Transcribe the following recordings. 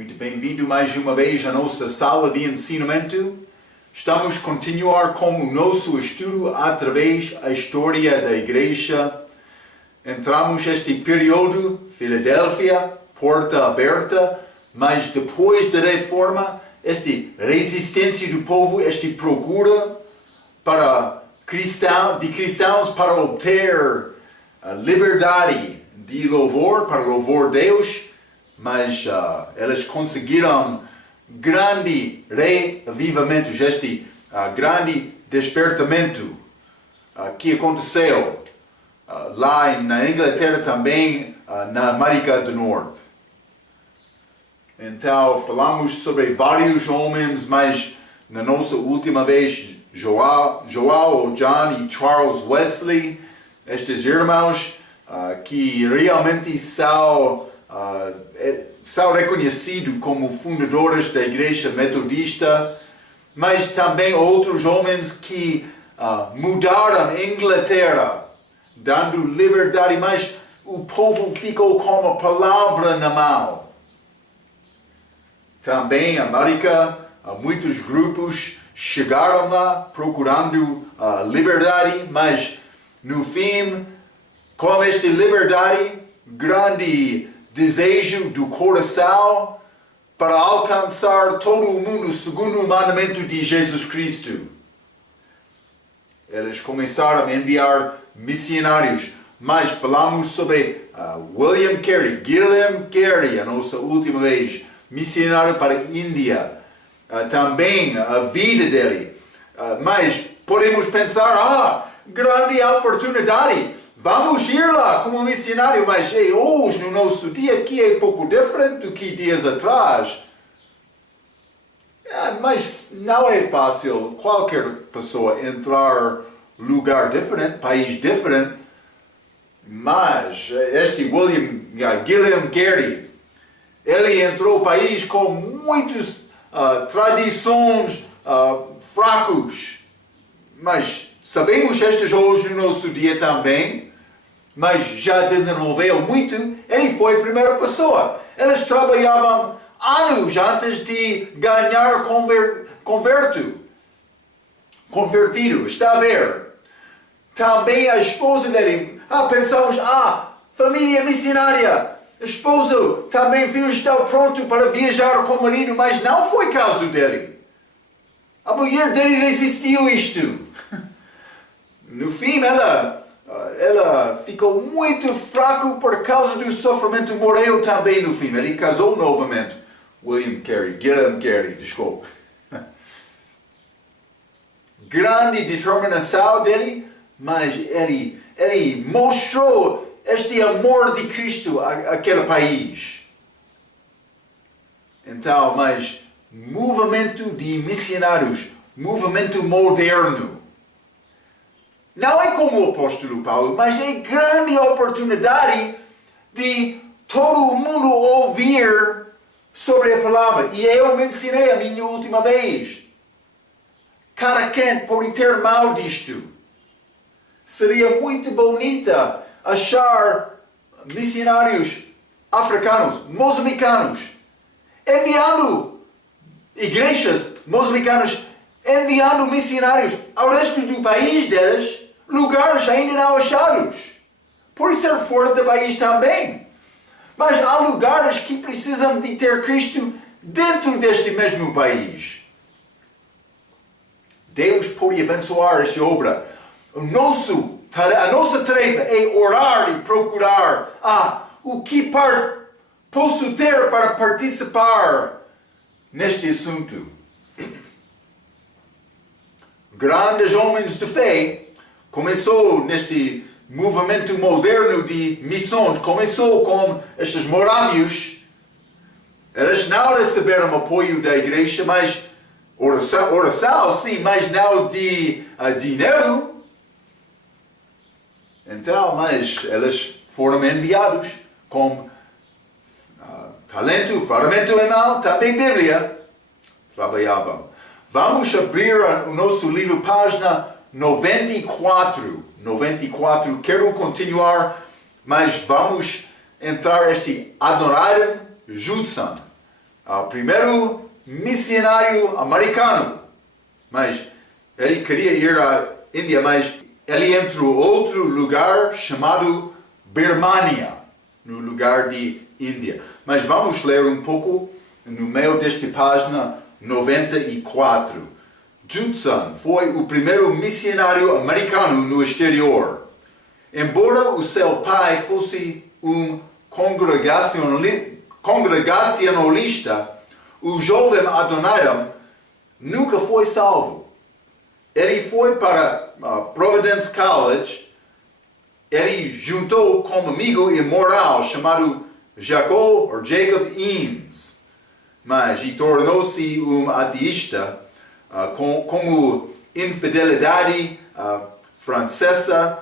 Muito bem-vindo mais uma vez à nossa sala de ensinamento. Estamos a continuar com o nosso estudo através da história da igreja. Entramos neste período, Filadélfia, porta aberta, mas depois da reforma, esta resistência do povo, esta procura de cristãos para obter a liberdade de louvor, para louvar Deus, mas eles conseguiram grande reavivamento, este grande despertamento que aconteceu lá na Inglaterra também, na América do Norte. Então falamos sobre vários homens, mas na nossa última vez, John e Charles Wesley, estes irmãos que realmente são reconhecidos como fundadores da igreja metodista, mas também outros homens que mudaram a Inglaterra, dando liberdade, mas o povo ficou com a palavra na mão. Também na América, muitos grupos chegaram lá procurando liberdade, mas no fim, com esta liberdade, grande desejo do coração para alcançar todo o mundo segundo o mandamento de Jesus Cristo. Eles começaram a enviar missionários, mas falamos sobre William Carey, a nossa última vez, missionário para a Índia. Também a vida dele. Mas podemos pensar, grande oportunidade, vamos ir lá como missionário, mas hoje, no nosso dia, que é pouco diferente do que dias atrás. Mas não é fácil qualquer pessoa entrar em lugar diferente, país diferente. Mas este William Carey, ele entrou no país com muitas tradições fracos. Mas sabemos estas hoje no nosso dia também, mas já desenvolveu muito. Ele foi a primeira pessoa. Eles trabalhavam anos antes de ganhar convertido. Está a ver? Também a esposa dele. Pensamos, família missionária. Esposo também viu estar pronto para viajar com o marido, mas não foi caso dele. A mulher dele resistiu isto. No fim, ela ficou muito fraca por causa do sofrimento, morreu também no fim. Ele casou novamente. Guilherme Carey, desculpa. Grande determinação dele, mas ele mostrou este amor de Cristo àquele país. Então, mas movimento de missionários, movimento moderno. Não é como o apóstolo Paulo, mas é grande oportunidade de todo o mundo ouvir sobre a palavra. E eu mencionei a minha última vez. Cada crente pode ter mal disto. Seria muito bonita achar missionários africanos, moçambicanos, enviando igrejas moçambicanas, enviando missionários ao resto do país deles, lugares ainda não achados. Por ser fora do país também. Mas há lugares que precisam de ter Cristo dentro deste mesmo país. Deus pode abençoar esta obra. A nossa tarefa é orar e procurar o que posso ter para participar neste assunto. Grandes homens de fé começou neste movimento moderno de missões, começou com estes morávios. Eles não receberam apoio da igreja, mas oração sim, mas não de dinheiro. Então, mas eles foram enviados com talento, ferramenta em mão, também Bíblia. Trabalhavam. Vamos abrir o nosso livro, página 94. Quero continuar, mas vamos entrar este Adoniram Judson. primeiro missionário americano. Mas ele queria ir à Índia, mas ele entrou outro lugar chamado Birmania, no lugar de Índia. Mas vamos ler um pouco no meio desta página 94. Judson foi o primeiro missionário americano no exterior. Embora o seu pai fosse um congregacionalista, o jovem Adoniram nunca foi salvo. Ele foi para Providence College. Ele juntou com um amigo imoral chamado Jacob Eames, mas tornou-se um ateísta como infidelidade francesa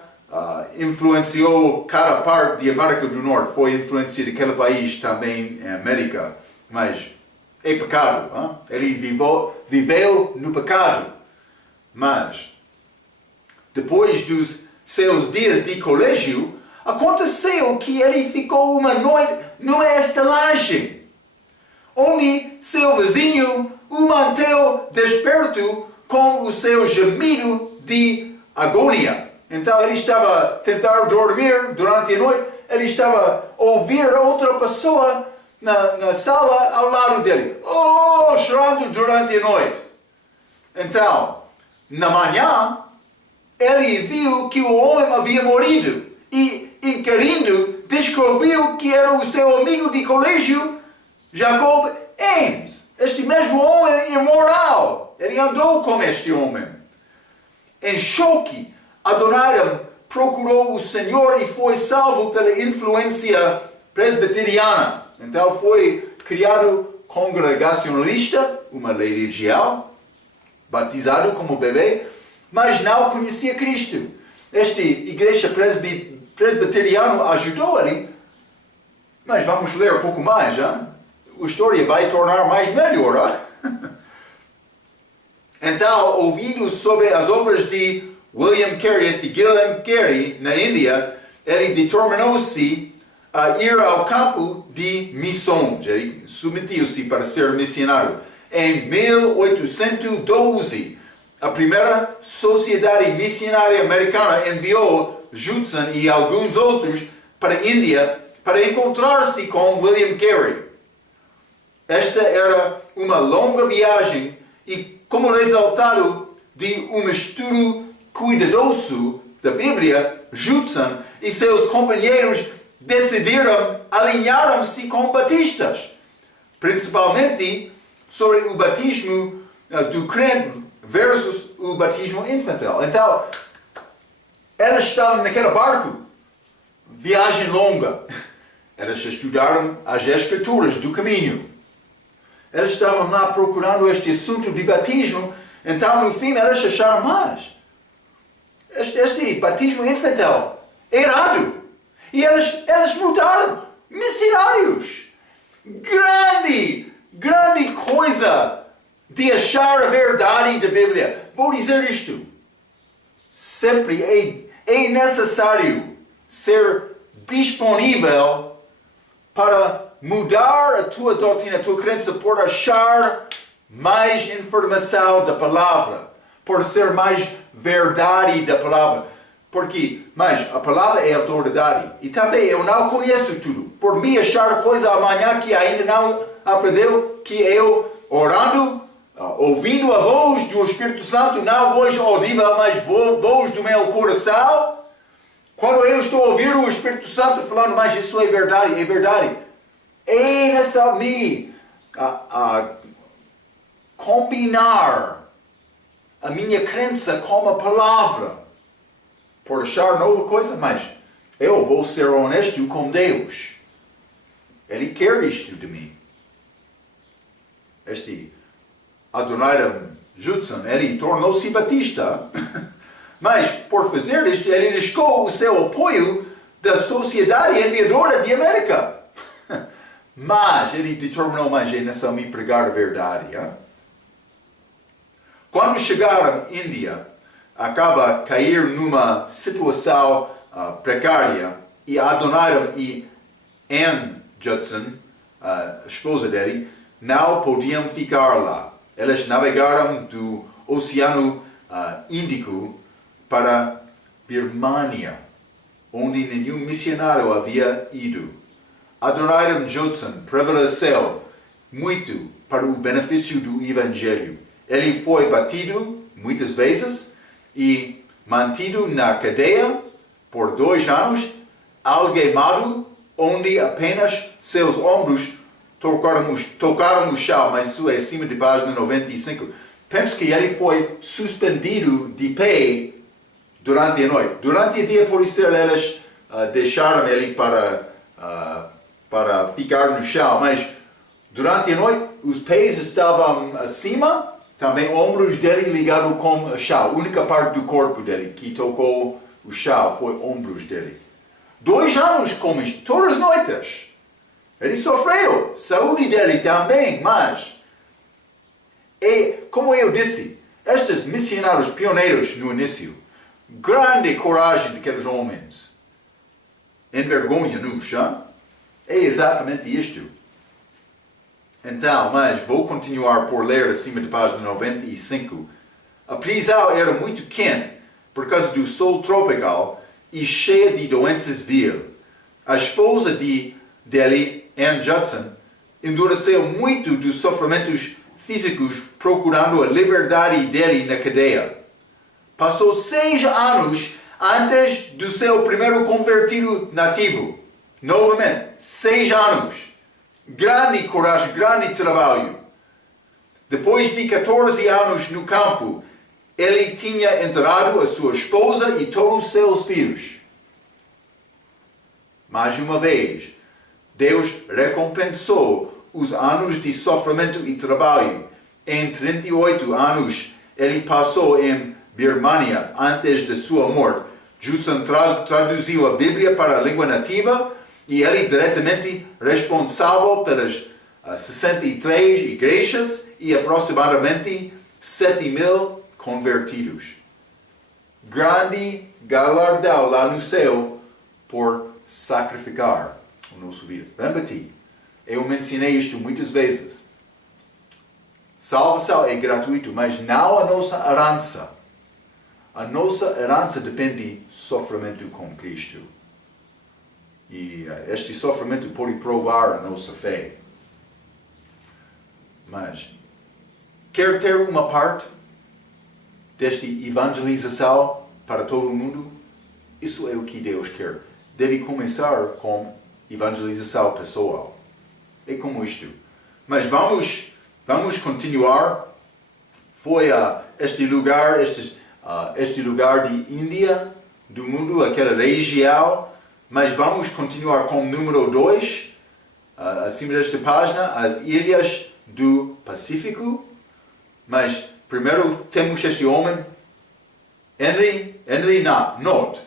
influenciou cada parte da América do Norte. Foi influenciado aquele país também, América, mas é pecado. Ele viveu no pecado. Mas, depois dos seus dias de colégio, aconteceu que ele ficou uma noite numa estalagem, onde seu vizinho o manteve desperto com o seu gemido de agonia. Então ele estava a tentar dormir durante a noite, ele estava a ouvir outra pessoa na sala ao lado dele, chorando durante a noite. Então, na manhã, ele viu que o homem havia morrido e, inquirindo, descobriu que era o seu amigo de colégio, Jacob Eames, este mesmo homem imoral. Ele andou com este homem. Em choque, Adoniram procurou o Senhor e foi salvo pela influência presbiteriana. Então foi criado congregacionalista, uma religião, batizado como bebê, mas não conhecia Cristo. Esta igreja presbiteriana ajudou ele, mas vamos ler um pouco mais. A história vai tornar mais melhor. Então, ouvindo sobre as obras de William Carey, William Carey, na Índia, ele determinou-se a ir ao campo de missões. Ele submeteu-se para ser missionário. Em 1812, a primeira sociedade missionária americana enviou Judson e alguns outros para a Índia para encontrar-se com William Carey. Esta era uma longa viagem e, como resultado de um estudo cuidadoso da Bíblia, Judson e seus companheiros decidiram alinhar-se com batistas, principalmente sobre o batismo do crente versus o batismo infantil. Então, elas estavam naquele barco, viagem longa. Elas estudaram as escrituras do caminho. Elas estavam lá procurando este assunto de batismo, então no fim elas acharam mais. Este batismo infantil é errado. E elas mudaram. Missionários. Grande coisa de achar a verdade da Bíblia. Vou dizer isto. Sempre é necessário ser disponível para mudar a tua doutrina, a tua crença, por achar mais informação da palavra, por ser mais verdade da palavra. Mas a palavra é autoridade. E também eu não conheço tudo. Por mim achar coisa amanhã que ainda não aprendeu, que eu orando, ouvindo a voz do Espírito Santo, não voz audível, mas voz do meu coração. Quando eu estou a ouvir o Espírito Santo falando, mas isso é verdade, é verdade. É nessa mim combinar a minha crença com a palavra. Por achar nova coisa, mas eu vou ser honesto com Deus. Ele quer isto de mim. Este Adoniram Judson, ele tornou-se batista. Mas, por fazer isto, ele riscou o seu apoio da Sociedade Enviadora de América. Mas ele determinou, mas é necessário me pregar a verdade. Quando chegaram à Índia, acaba a cair numa situação precária, e Adoniram e Anne Judson, a esposa dele, não podiam ficar lá. Eles navegaram do Oceano Índico para Birmania, onde nenhum missionário havia ido. Adoniram Judson prevaleceu muito para o benefício do Evangelho. Ele foi batido muitas vezes e mantido na cadeia por 2 anos, algemado, onde apenas seus ombros tocaram o chão, mas isso é acima de página 95. Penso que ele foi suspendido de pé durante a noite. Durante o dia, por isso, eles deixaram ele para ficar no chão, mas durante a noite, os pés estavam acima, também ombros dele ligados com o chão. A única parte do corpo dele que tocou o chão foi ombros dele. 2 anos com isso, todas as noites. Ele sofreu, saúde dele também, mas... E, como eu disse, estes missionários pioneiros no início, grande coragem daqueles homens, envergonha-nos, é exatamente isto. Então, mas vou continuar por ler acima de página 95. A prisão era muito quente por causa do sol tropical e cheia de doenças vil. A esposa dele, Ann Judson, endureceu muito dos sofrimentos físicos procurando a liberdade dele na cadeia. Passou 6 anos antes do seu primeiro convertido nativo. Novamente, 6 anos. Grande coragem, grande trabalho. Depois de 14 anos no campo, ele tinha enterrado a sua esposa e todos os seus filhos. Mais uma vez, Deus recompensou os anos de sofrimento e trabalho. Em 38 anos, ele passou em Birmania antes de sua morte. Judson traduziu a Bíblia para a língua nativa e ele diretamente responsável pelas 63 igrejas e aproximadamente 7.000 convertidos. Grande galardão lá no céu por sacrificar o nosso vida. Repeti, eu mencionei isto muitas vezes. Salvação é gratuito, mas não a nossa herança. A nossa herança depende de sofrimento com Cristo. E este sofrimento pode provar a nossa fé. Mas, quer ter uma parte desta evangelização para todo o mundo? Isso é o que Deus quer. Deve começar com evangelização pessoal. É como isto. Mas vamos continuar. Foi este lugar de Índia, do mundo, aquela região. Mas vamos continuar com o número 2, acima desta página, as ilhas do Pacífico. Mas primeiro temos este homem, Henry Knott.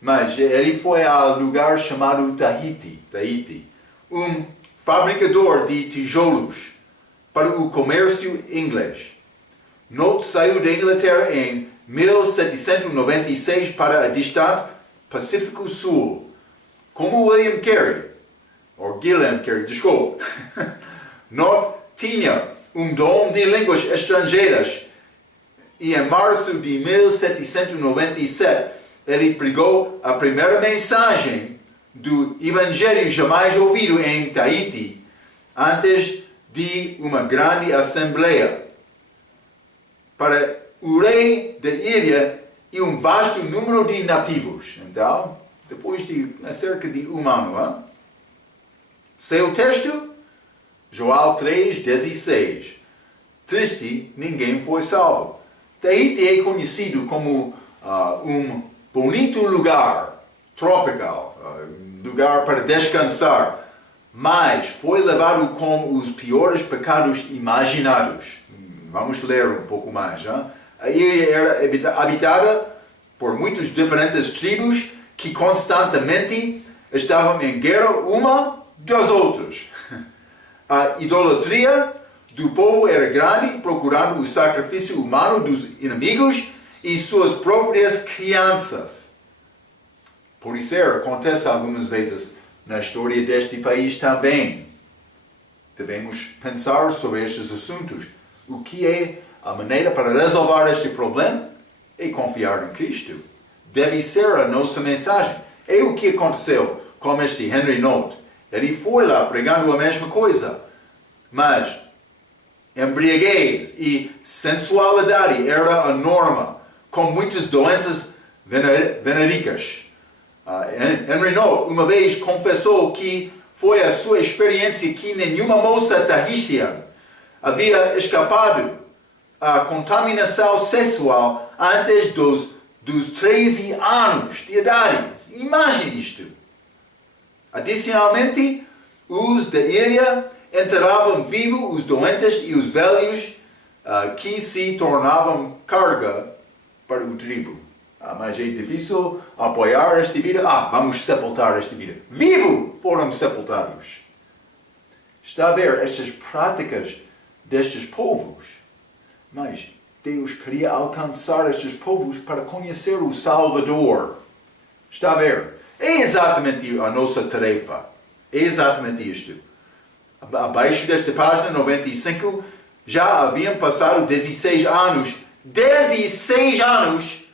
Mas ele foi ao lugar chamado Tahiti, um fabricador de tijolos para o comércio inglês. Knott saiu da Inglaterra em 1796 para a distante Pacífico Sul, como William Carey, ou Gilliam Carey, desculpa. Knott tinha um dom de línguas estrangeiras e em março de 1797 ele pregou a primeira mensagem do Evangelho jamais ouvido em Tahiti, antes de uma grande assembleia, para o rei da ilha e um vasto número de nativos. Então, depois de cerca de 1 ano, seu texto, Joel 3:16. Triste, ninguém foi salvo. Tahiti é conhecido como um bonito lugar tropical, lugar para descansar, mas foi levado com os piores pecados imaginados. Vamos ler um pouco mais. A ilha era habitada por muitas diferentes tribos que constantemente estavam em guerra uma das outras. A idolatria do povo era grande, procurando o sacrifício humano dos inimigos e suas próprias crianças. Por isso acontece algumas vezes na história deste país também. devemos pensar sobre estes assuntos. O que é a maneira para resolver este problema? É confiar em Cristo. Deve ser a nossa mensagem. É o que aconteceu com este Henry Note. Ele foi lá pregando a mesma coisa. Mas embriaguez e sensualidade era a norma, com muitas doenças venéreas. Henry Note uma vez confessou que foi a sua experiência que nenhuma moça tahitiana havia escapado à contaminação sexual antes dos 13 anos de idade. Imagine isto. Adicionalmente, os da ilha enterravam vivos os doentes e os velhos que se tornavam carga para o tribo. Mas é difícil apoiar esta vida. Vamos sepultar esta vida. Vivo foram sepultados. Está a ver estas práticas destes povos. Mas Deus queria alcançar estes povos para conhecer o Salvador. Está a ver? É exatamente a nossa tarefa. É exatamente isto. Abaixo desta página 95, já haviam passado 16 anos. 16 anos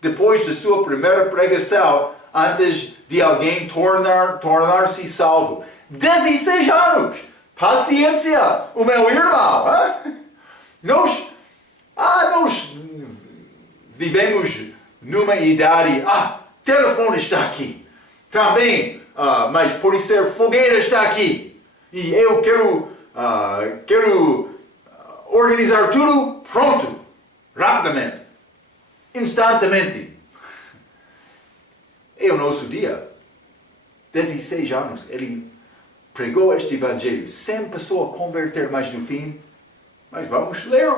depois da sua primeira pregação, antes de alguém tornar-se salvo. 16 anos! Paciência, o meu irmão! Nós vivemos numa idade, telefone está aqui. Também, mas por ser fogueira está aqui. E eu quero organizar tudo pronto, rapidamente. Instantaneamente. É o nosso dia. 16 anos, ele pregou este evangelho. 100 pessoas converter mais no fim. Mas vamos ler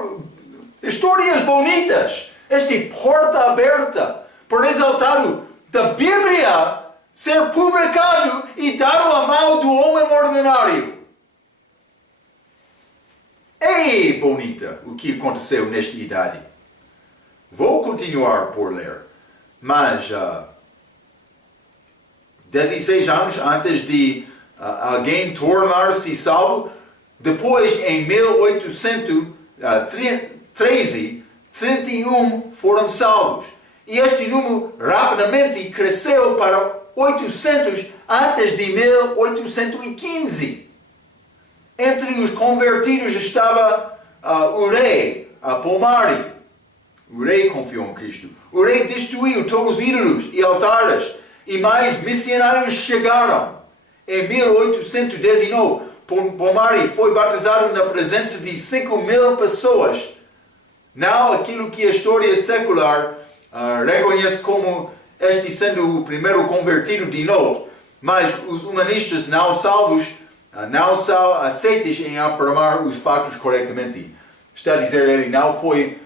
histórias bonitas. Esta porta aberta por resultado da Bíblia ser publicado e dado à mão do homem ordinário. É bonita o que aconteceu nesta idade. Vou continuar por ler, mas 16 anos antes de alguém tornar-se salvo, depois em 1813, 31 foram salvos. E este número rapidamente cresceu para 800 antes de 1815. Entre os convertidos estava o rei Pomari. O rei confiou em Cristo. O rei destruiu todos os ídolos e altares. E mais missionários chegaram. Em 1819, Pomari foi batizado na presença de 5.000 pessoas. Não aquilo que a história secular reconhece como este sendo o primeiro convertido de Note, mas os humanistas não salvos não são aceitos em afirmar os fatos corretamente. Está a dizer, ele não foi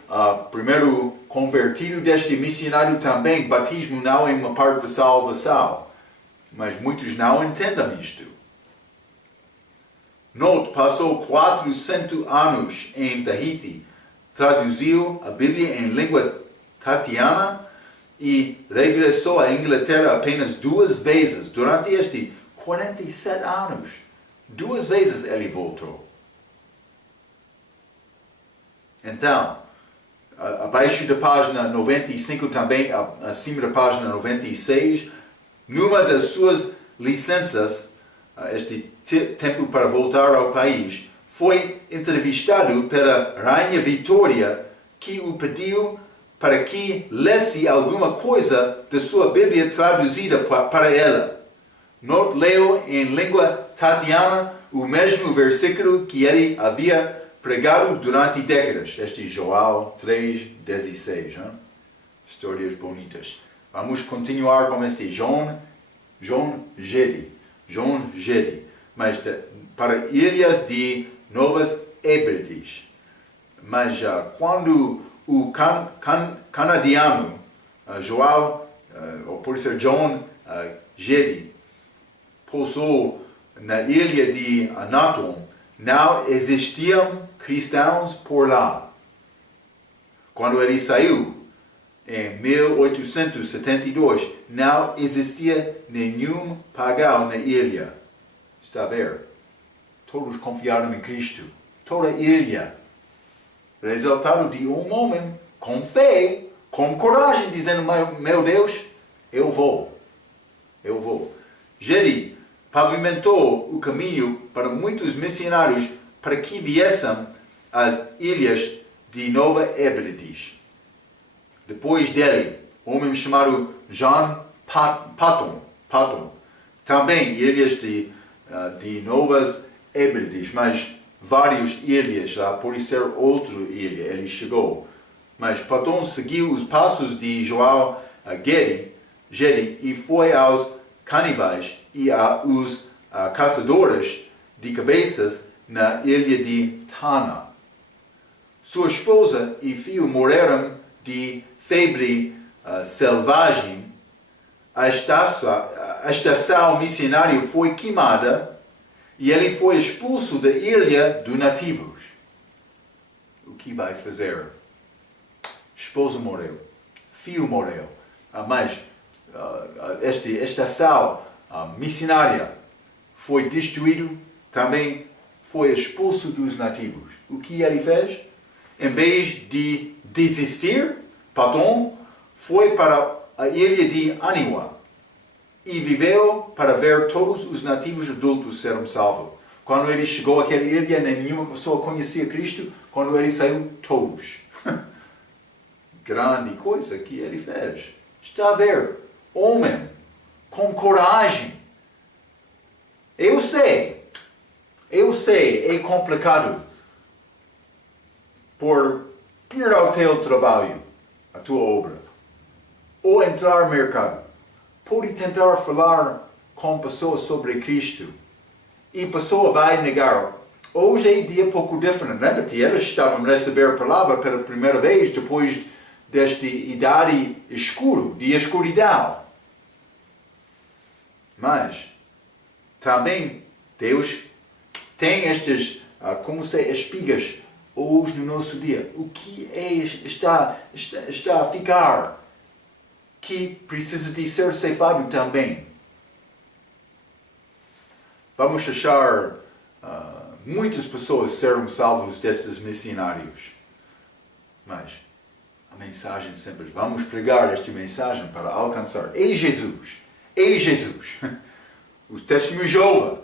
primeiro convertido deste missionário também. Batismo não é uma parte da salvação. Mas muitos não entendem isto. Note passou 400 anos em Tahiti. Traduziu a Bíblia em língua tatiana e regressou à Inglaterra apenas 2 vezes durante estes 47 anos. 2 vezes ele voltou. Então, abaixo da página 95 também, acima da página 96, numa das suas licenças, este tempo para voltar ao país, foi entrevistado pela Rainha Vitória, que o pediu para que lesse alguma coisa da sua Bíblia traduzida para ela. Note leu em língua tatiana o mesmo versículo que ele havia pregado durante décadas. Este é Joel 3:16. Histórias bonitas. Vamos continuar com este John Gedi. Mas para ilhas de Novas Hébrides. Mas quando o canadiano Joel, ou por ser John Gedi, pousou na ilha de Anaton, não existiam cristãos por lá. Quando ele saiu, em 1872, não existia nenhum pagão na ilha. Está a ver? todos confiaram em Cristo. Toda a ilha. Resultado de um homem com fé, com coragem, dizendo, meu Deus, eu vou. Gedi pavimentou o caminho para muitos missionários para que viessem às ilhas de Nova Hébrides. Depois dele, um homem chamado John Patton, também ilhas de Novas Hébrides, mas várias ilhas, por ser outra ilha, ele chegou. Mas Patton seguiu os passos de João Gedi e foi aos canibais e aos caçadores de cabeças na ilha de Tana. Sua esposa e filho morreram de febre selvagem. A estação missionária foi queimada e ele foi expulso da ilha dos nativos. O que vai fazer? Esposa morreu, filho morreu, mas esta estação missionária foi destruída, também foi expulso dos nativos. O que ele fez? Em vez de desistir, Patton foi para a ilha de Aniwa e viveu para ver todos os nativos adultos serem salvos. Quando ele chegou àquela ilha, nenhuma pessoa conhecia Cristo. Quando ele saiu, todos. Grande coisa que ele fez. Está a ver? Homem, com coragem. Eu sei, é complicado por ir ao teu trabalho, a tua obra, ou entrar no mercado. Pode tentar falar com pessoas sobre Cristo e a pessoa vai negar. Hoje é dia pouco diferente. Lembra-te, eles estavam a receber a palavra pela primeira vez depois desta idade escura, de escuridão. Mas também Deus tem estas, espigas hoje no nosso dia. O que está a ficar que precisa de ser ceifado também. Vamos achar muitas pessoas serem salvos destes missionários. Mas a mensagem simples. Vamos pregar esta mensagem para alcançar. Ei Jesus! Os testemunhos de Jeová,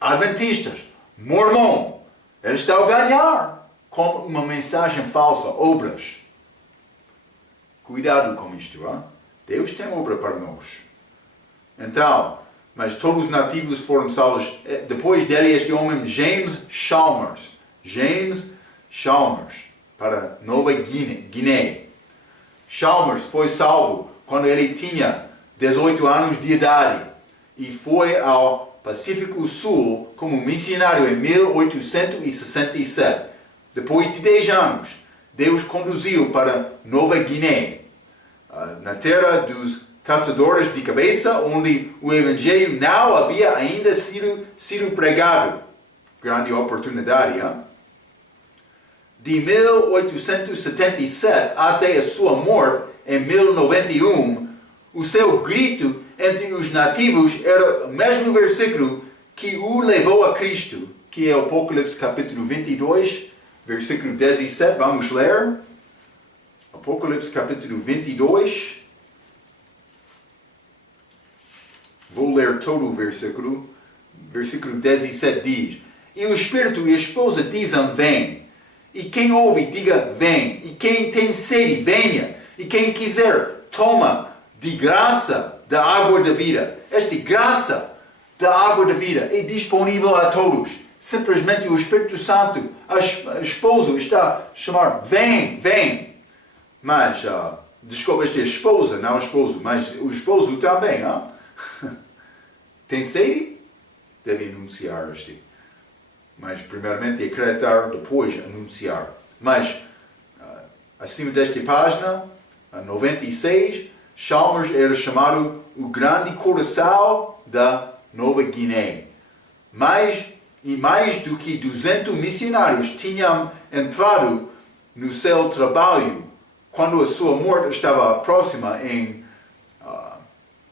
adventistas, mormon, eles estão a ganhar com uma mensagem falsa, obras. Cuidado com isto, hein? Deus tem obra para nós. Então, mas todos os nativos foram salvos. Depois dele, este homem, James Chalmers, para Nova Guiné. Chalmers foi salvo quando ele tinha 18 anos de idade e foi ao Pacífico Sul como missionário em 1867. Depois de 10 anos, Deus conduziu para Nova Guiné, na terra dos caçadores de cabeça, onde o Evangelho não havia ainda sido pregado. Grande oportunidade, hein? De 1877 até a sua morte, em 1091, o seu grito entre os nativos era o mesmo versículo que o levou a Cristo, que é Apocalipse capítulo 22, versículo 17. Vamos ler. Apocalipse capítulo 22. Vou ler todo o versículo. Versículo 17 diz: E o Espírito e a esposa dizem, vem. E quem ouve, diga, vem. E quem tem sede, venha. E quem quiser, toma de graça da água da vida. Esta graça da água da vida é disponível a todos. Simplesmente o Espírito Santo, a esposa está a chamar, vem. Mas, desculpa, esta é a esposa, não o esposo, mas o esposo também, não? Tem sede? Deve anunciar este. Mas primeiramente acreditar, depois anunciar. Mas, acima desta página, 96, Chalmers era chamado o grande coração da Nova Guiné. Mais do que 200 missionários tinham entrado no seu trabalho quando a sua morte estava próxima em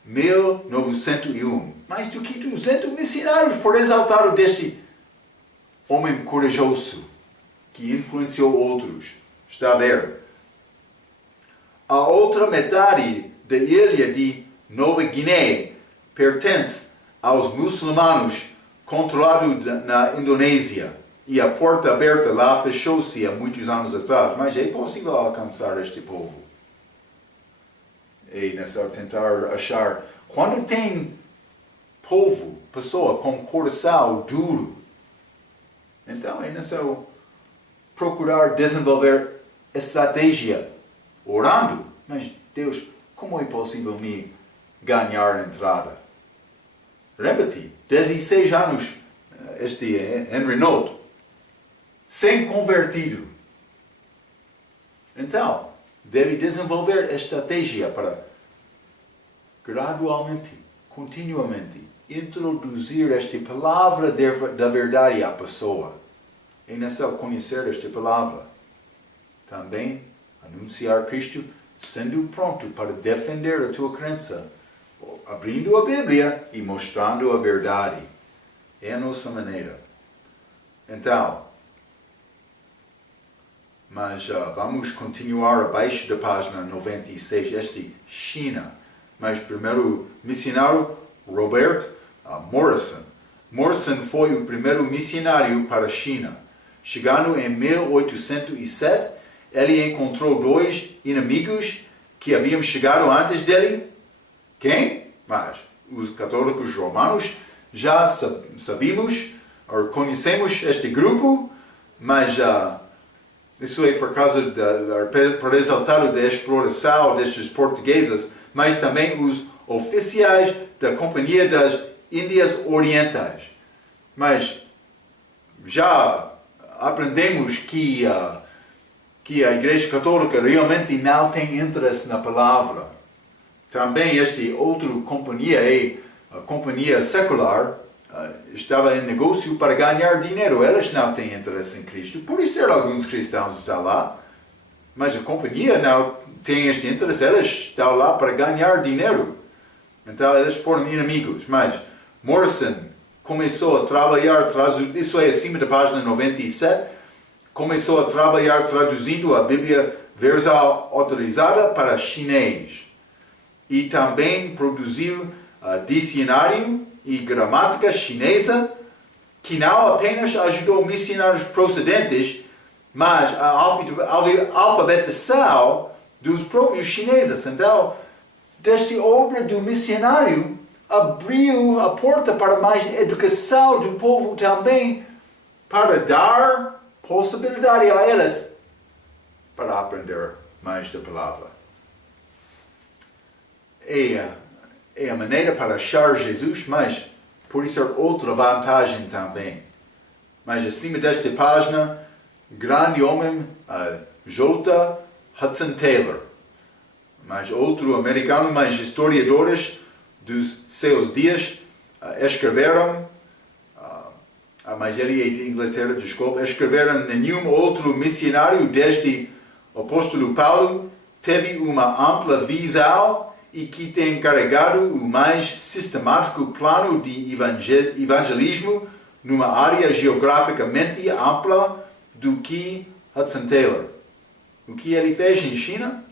1901. Mais do que 200 missionários por resultado deste homem corajoso que influenciou outros. Está a ver? A outra metade da ilha de Nova Guiné pertence aos muçulmanos controlados na Indonésia. E a porta aberta lá fechou-se há muitos anos atrás. Mas é possível alcançar este povo. E nessa tentar achar... Quando tem povo, pessoa com coração duro, então é necessário procurar desenvolver estratégia, orando. Mas Deus, como é possível me ganhar entrada? Repeti, 16 anos este Henry Note, sem convertido. Então, deve desenvolver estratégia para gradualmente, continuamente, introduzir esta palavra da verdade à pessoa. É necessário conhecer esta palavra. Também anunciar Cristo sendo pronto para defender a tua crença, abrindo a Bíblia e mostrando a verdade. É a nossa maneira. Então, mas vamos continuar abaixo da página 96, este China. Mas primeiro missionário, Robert Morrison. Morrison foi o primeiro missionário para a China. Chegando em 1807, ele encontrou dois inimigos que haviam chegado antes dele. Quem? Mas os católicos romanos. Já sabemos, ou conhecemos este grupo, mas isso é por causa por resultado da exploração destes portugueses, mas também os oficiais da Companhia das Índias Orientais. Mas já aprendemos que a Igreja Católica realmente não tem interesse na palavra. Também esta outra companhia é a companhia secular, estava em negócio para ganhar dinheiro. Eles não têm interesse em Cristo. Por isso alguns cristãos estão lá. Mas a companhia não tem este interesse. Eles estão lá para ganhar dinheiro. Então eles foram inimigos. Mas Morrison começou a trabalhar, isso é acima da página 97, começou a trabalhar traduzindo a Bíblia Versal autorizada para chinês. E também produziu dicionário e gramática chinesa, que não apenas ajudou missionários procedentes, mas a alfabetização dos próprios chineses. Então, desta obra do missionário, abriu a porta para mais educação do povo também, para dar possibilidade a eles para aprender mais da palavra. É a maneira para achar Jesus, mas por isso é outra vantagem também. Mas acima desta página, grande homem, J. Hudson Taylor. Mas outro americano, mas historiadores dos seus dias escreveram, mas ele é de Inglaterra, desculpa, escreveram: nenhum outro missionário desde o apóstolo Paulo teve uma ampla visão e que tem carregado o mais sistemático plano de evangelismo numa área geograficamente ampla do que Hudson Taylor. O que ele fez em China?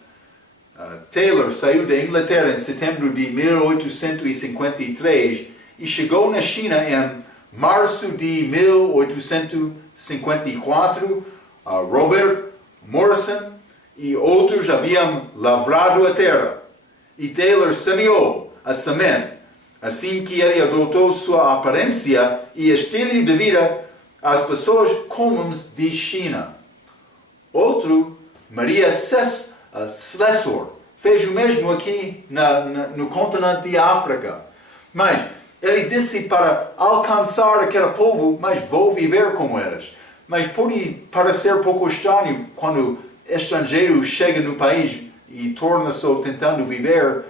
Taylor saiu da Inglaterra em setembro de 1853 e chegou na China em março de 1854. Robert Morrison e outros haviam lavrado a terra. E Taylor semeou a semente. Assim que ele adotou sua aparência e estilo de vida, as pessoas comuns de China. Outro, Maria Slessor, fez o mesmo aqui no continente de África. Mas ele disse para alcançar aquele povo, mas vou viver como eles. Mas pode parecer pouco estranho quando estrangeiro chega no país e torna-se tentando viver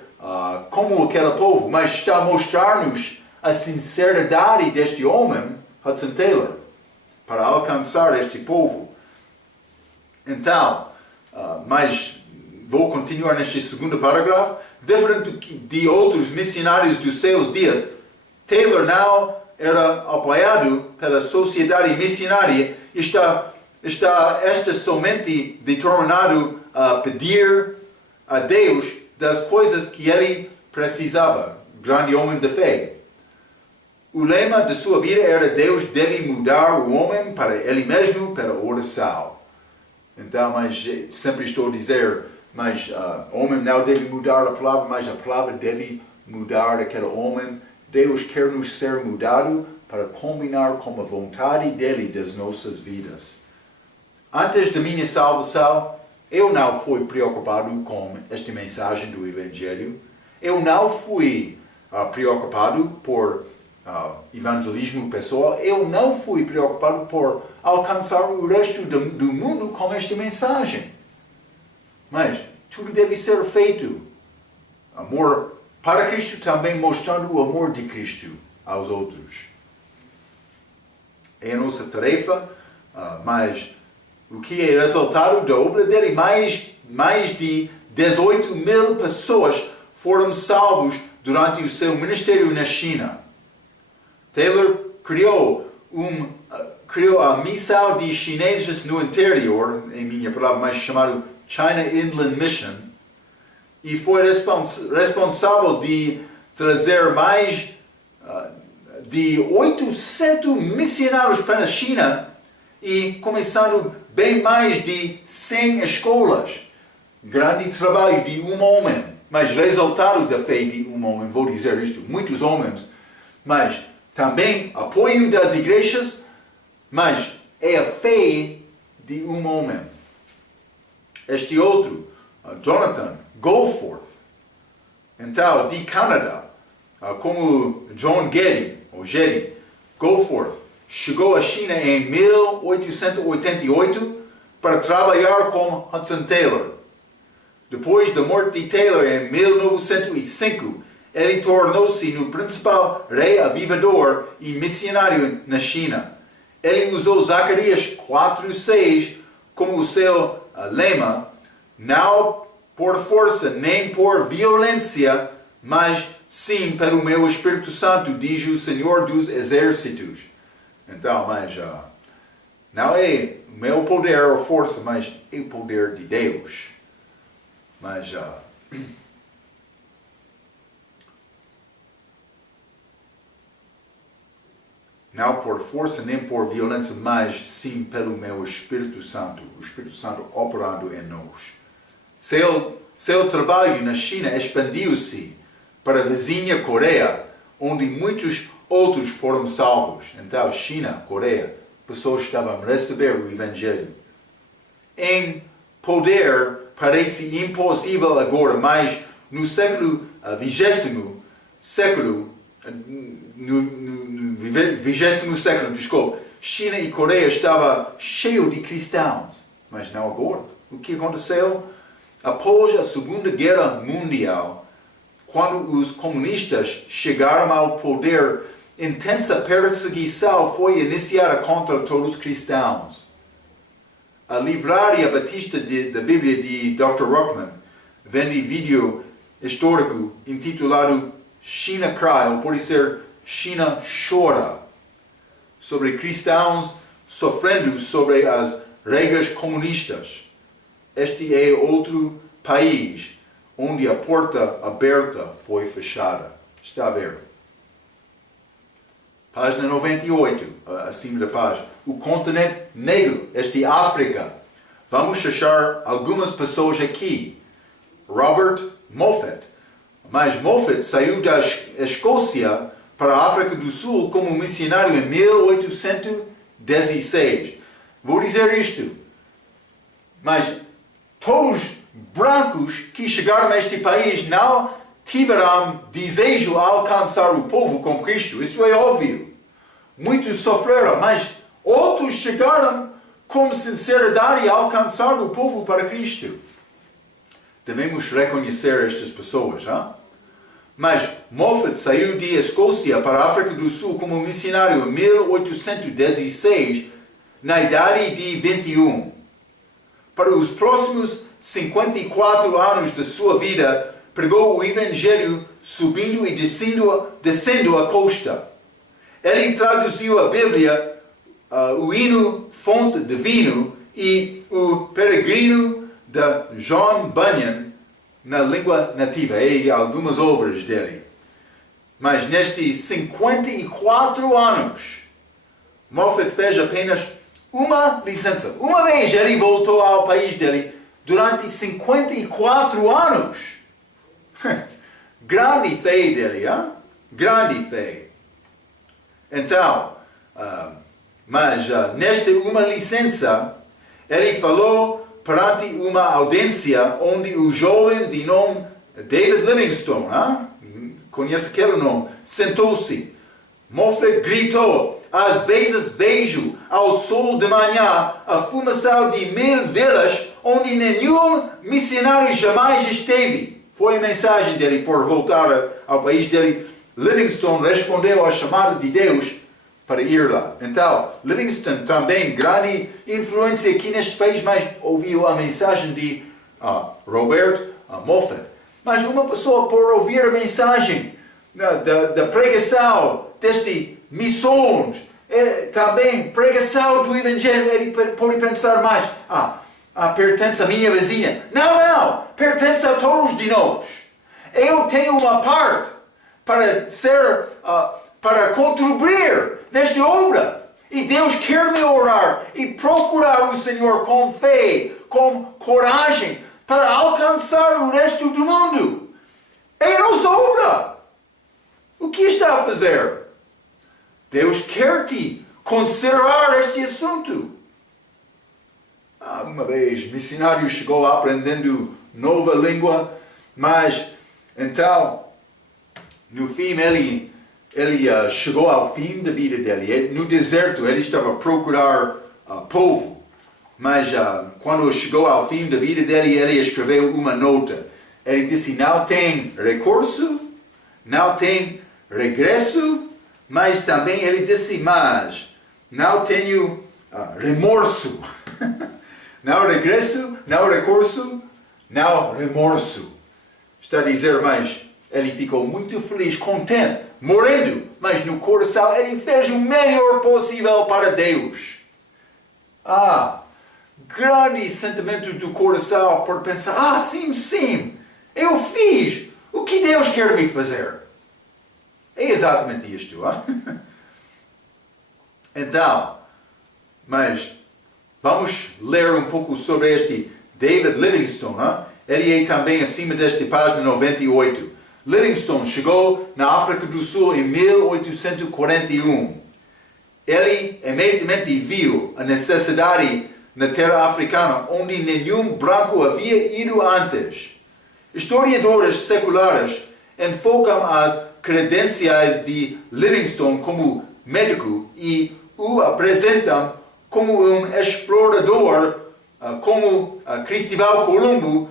como aquele povo, mas está a mostrar-nos a sinceridade deste homem, Hudson Taylor, para alcançar este povo. Então, mas vou continuar neste segundo parágrafo. Diferente de outros missionários dos seus dias, Taylor não era apoiado pela sociedade missionária, está somente determinado a pedir a Deus das coisas que ele precisava. Grande homem de fé. O lema de sua vida era: Deus deve mudar o homem para ele mesmo pela oração. Então, mas sempre estou a dizer, mas o homem não deve mudar a palavra, mas a palavra deve mudar aquele homem. Deus quer nos ser mudado para combinar com a vontade dele das nossas vidas. Antes da minha salvação, eu não fui preocupado com esta mensagem do Evangelho. Eu não fui preocupado por evangelismo pessoal. Eu não fui preocupado por alcançar o resto do mundo com esta mensagem. Mas tudo deve ser feito. Amor para Cristo, também mostrando o amor de Cristo aos outros. É a nossa tarefa, mas o que é resultado da obra dele? Mais de 18 mil pessoas foram salvos durante o seu ministério na China. Taylor criou a missão de chineses no interior, em minha palavra, mais chamado China Inland Mission, e foi responsável de trazer mais de 800 missionários para a China e começando bem mais de 100 escolas. Grande trabalho de um homem, mas resultado da fé de um homem, vou dizer isto, muitos homens, mas também apoio das igrejas, mas é a fé de um homem. Este outro, Jonathan Goforth, então, de Canadá, como John Getty, Goforth, chegou à China em 1888 para trabalhar com Hudson Taylor. Depois da morte de Taylor em 1905, ele tornou-se no principal rei avivador e missionário na China. Ele usou Zacarias 4:6 como o seu lema: não por força nem por violência, mas sim pelo meu Espírito Santo, diz o Senhor dos Exércitos. Então, mas não é o meu poder ou força, mas é o poder de Deus. Mas não por força nem por violência, mas sim pelo meu Espírito Santo, o Espírito Santo operando em nós. Seu trabalho na China expandiu-se para a vizinha Coreia, onde muitos outros foram salvos. Então, China, Coreia, pessoas estavam a receber o Evangelho. Em poder, parece impossível agora, mas no século XX, China e Coreia estavam cheios de cristãos. Mas não agora. O que aconteceu? Após a Segunda Guerra Mundial, quando os comunistas chegaram ao poder, intensa perseguição foi iniciada contra todos os cristãos. A livraria batista da Bíblia de Dr. Ruckman vende vídeo histórico intitulado China Cry, ou pode ser China Chora, sobre cristãos sofrendo sobre as regras comunistas. Este é outro país onde a porta aberta foi fechada. Está a ver? Página 98, acima da página. O continente negro, este África. Vamos achar algumas pessoas aqui. Robert Moffat. Mas Moffat saiu da Escócia para a África do Sul como missionário em 1816. Vou dizer isto. Mas todos brancos que chegaram a este país não tiveram desejo de alcançar o povo com Cristo. Isso é óbvio. Muitos sofreram, mas outros chegaram com sinceridade a alcançar o povo para Cristo. Devemos reconhecer estas pessoas, hein? Mas Moffat saiu de Escócia para a África do Sul como missionário em 1816, na idade de 21. Para os próximos 54 anos de sua vida, pregou o Evangelho subindo e descendo a costa. Ele traduziu a Bíblia, o hino Fonte de Vinho e o Peregrino de John Bunyan na língua nativa e algumas obras dele. Mas nestes 54 anos, Moffat fez apenas uma licença. Uma vez ele voltou ao país dele durante 54 anos. Grande fé dele, hein? Grande fé. Então, mas nesta uma licença, ele falou perante uma audiência onde o jovem de nome David Livingstone, conhece aquele nome, sentou-se. Moffat gritou: às vezes vejo ao sol de manhã a fumaça de 1000 vilas onde nenhum missionário jamais esteve. Foi a mensagem dele por voltar ao país dele. Livingstone respondeu à chamada de Deus para ir lá. Então, Livingstone também grande influência aqui neste país, mas ouviu a mensagem de Robert Moffat. Mas uma pessoa por ouvir a mensagem da pregação deste missões, também pregação do Evangelho, ele pode pensar mais, pertence à minha vizinha. Não, pertence a todos de nós. Eu tenho uma parte para contribuir nesta obra. E Deus quer me orar e procurar o Senhor com fé, com coragem, para alcançar o resto do mundo. É a nossa obra. O que está a fazer? Deus quer te considerar este assunto. Uma vez, missionário chegou aprendendo nova língua, mas então, no fim, ele chegou ao fim da vida dele. No deserto, ele estava a procurar povo. Mas quando chegou ao fim da vida dele, ele escreveu uma nota. Ele disse: não tem recurso, não tem regresso, mas também ele disse: mas não tenho remorso. Não regresso, não recurso, não remorso. Está a dizer, mas ele ficou muito feliz, contente, morrendo, mas no coração ele fez o melhor possível para Deus. Grande sentimento do coração por pensar, sim, eu fiz o que Deus quer me fazer. É exatamente isto. Então, mas vamos ler um pouco sobre este David Livingstone. Ele é também acima desta página 98. Livingstone chegou na África do Sul em 1841. Ele imediatamente viu a necessidade na terra africana onde nenhum branco havia ido antes. Historiadores seculares enfocam as credenciais de Livingstone como médico e o apresentam como um explorador, como Cristóvão Colombo,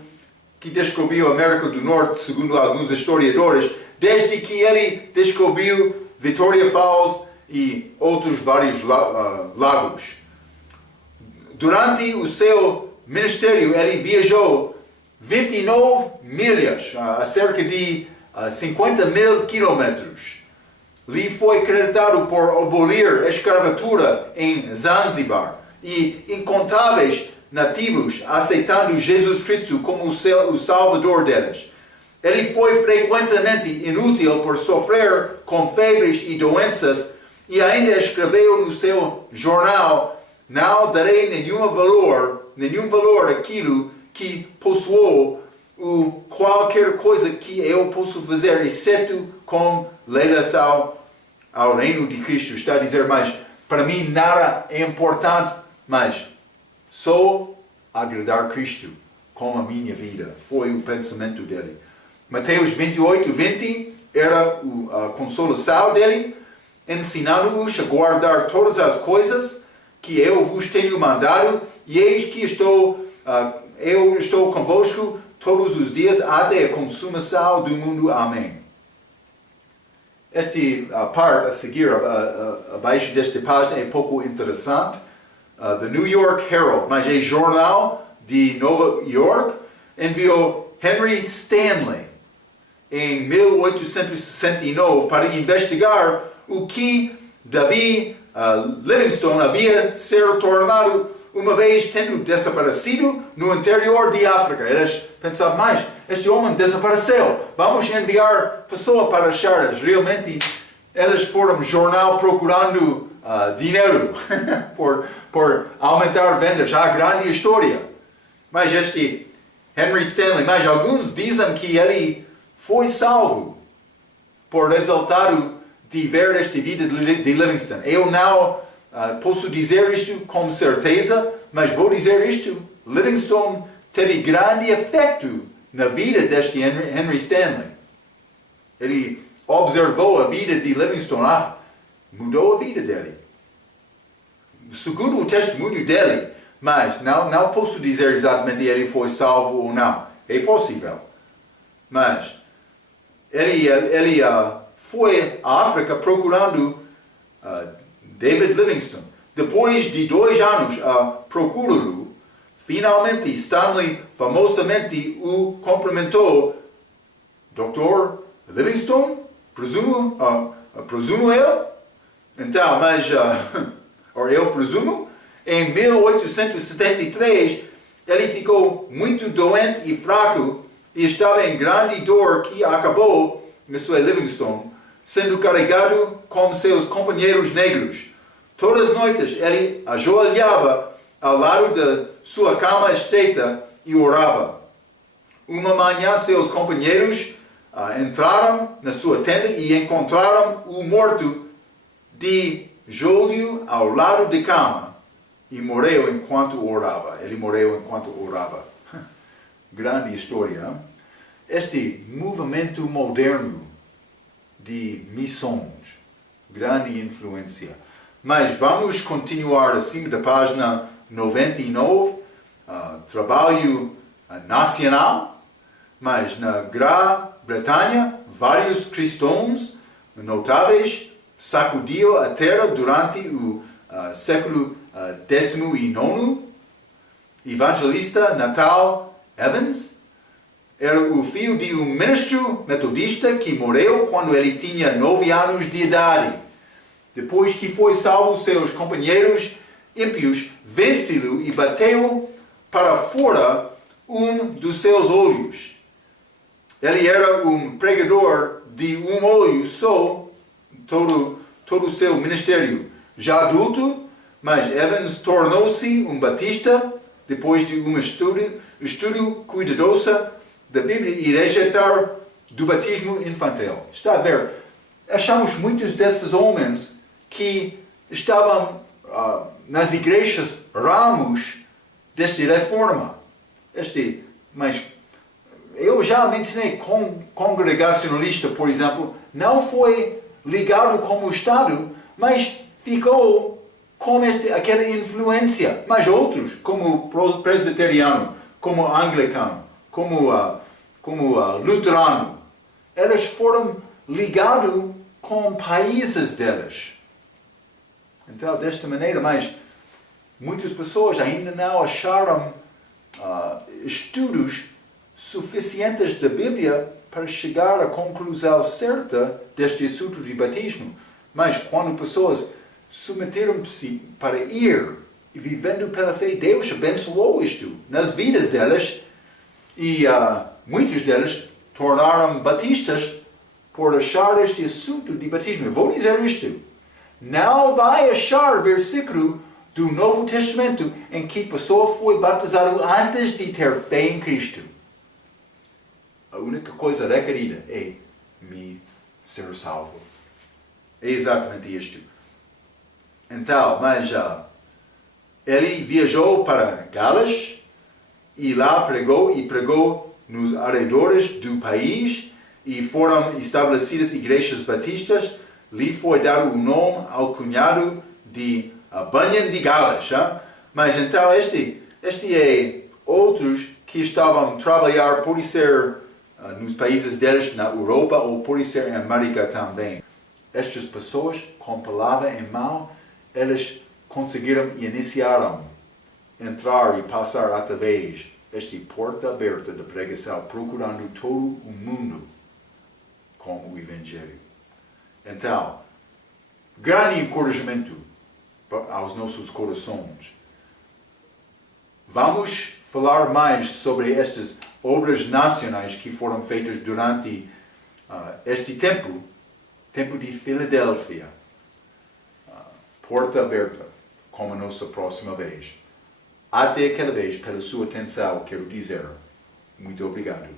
que descobriu a América do Norte, segundo alguns historiadores, desde que ele descobriu Victoria Falls e outros vários lagos. Durante o seu ministério, ele viajou 29 milhas, a cerca de 50 mil quilômetros. Lhe foi creditado por abolir a escravatura em Zanzibar e incontáveis nativos aceitando Jesus Cristo como o Salvador deles. Ele foi frequentemente inútil por sofrer com febres e doenças e ainda escreveu no seu jornal: não darei nenhum valor àquilo que possuo ou qualquer coisa que eu posso fazer, exceto com legação ao reino de Cristo. Está a dizer, mas para mim nada é importante, mas só agradar Cristo com a minha vida. Foi o pensamento dele. Mateus 28, 20 era a consolação dele, ensinando-os a guardar todas as coisas que eu vos tenho mandado, e eis que eu estou convosco todos os dias até a consumação do mundo. Amém. Esta parte a seguir, abaixo desta página, é pouco interessante. The New York Herald, mas é jornal de Nova York, enviou Henry Stanley em 1869 para investigar o que Davi Livingstone havia sido tornado uma vez tendo desaparecido no interior de África. Eles pensavam, mas este homem desapareceu. Vamos enviar pessoas para achar. Realmente, eles foram jornal procurando dinheiro por aumentar vendas. A grande história. Mas este Henry Stanley, mas alguns dizem que ele foi salvo por resultado de ver esta vida de Livingstone. Eu não posso dizer isto com certeza, mas vou dizer isto. Livingstone teve grande efeito na vida deste Henry Stanley. Ele observou a vida de Livingstone, mudou a vida dele. Segundo o testemunho dele, mas não posso dizer exatamente se ele foi salvo ou não. É possível. Mas ele foi à África procurando David Livingstone. Depois de 2 anos a procurá-lo, finalmente Stanley famosamente o cumprimentou. Dr. Livingstone? Presumo eu? Então, mas eu presumo, em 1873 ele ficou muito doente e fraco e estava em grande dor que acabou, Mr. Livingstone, sendo carregado com seus companheiros negros. Todas as noites ele ajoelhava ao lado da sua cama estreita e orava. Uma manhã seus companheiros entraram na sua tenda e encontraram o morto de joelho ao lado da cama e morreu enquanto orava. Ele morreu enquanto orava. Grande história. Hein? Este movimento moderno de missões, grande influência. Mas vamos continuar acima da página 99, trabalho nacional, mas na Grã-Bretanha, vários cristãos notáveis sacudiu a terra durante o século XIX. Evangelista Natal Evans era o filho de um ministro metodista que morreu quando ele tinha 9 anos de idade. Depois que foi salvo, seus companheiros ímpios venceu e bateu para fora um dos seus olhos. Ele era um pregador de um olho só, todo o seu ministério. Já adulto, mas Evans tornou-se um batista depois de um estudo cuidadoso da Bíblia e rejeitar do batismo infantil. Está a ver? Achamos muitos destes homens que estavam nas igrejas ramos desta reforma. Mas eu já mencionei congregacionalista, por exemplo, não foi ligado com o Estado, mas ficou com aquela influência. Mas outros, como presbiteriano, como anglicano, como luterano, eles foram ligados com países deles. Então, desta maneira, mas muitas pessoas ainda não acharam estudos suficientes da Bíblia para chegar à conclusão certa deste assunto de batismo. Mas quando pessoas submeteram-se para ir e vivendo pela fé, Deus abençoou isto nas vidas deles e muitos deles tornaram batistas por achar este assunto de batismo. Eu vou dizer isto. Não vai achar versículo do Novo Testamento em que a pessoa foi batizada antes de ter fé em Cristo. A única coisa requerida é me ser salvo. É exatamente isto. Então, mas ele viajou para Gales e lá pregou nos arredores do país e foram estabelecidas igrejas batistas. Lhe foi dado o nome ao cunhado de Bunyan de Gales. Mas então este é outros que estavam a trabalhar, pode ser nos países deles na Europa ou pode ser em América também. Estas pessoas com palavra em mão, elas conseguiram e iniciaram entrar e passar através esta porta aberta da pregação, procurando todo o mundo com o Evangelho. Então, grande encorajamento aos nossos corações. Vamos falar mais sobre estas obras nacionais que foram feitas durante este tempo de Filadélfia. Porta aberta, como a nossa próxima vez. Até aquela vez, pela sua atenção, quero dizer muito obrigado.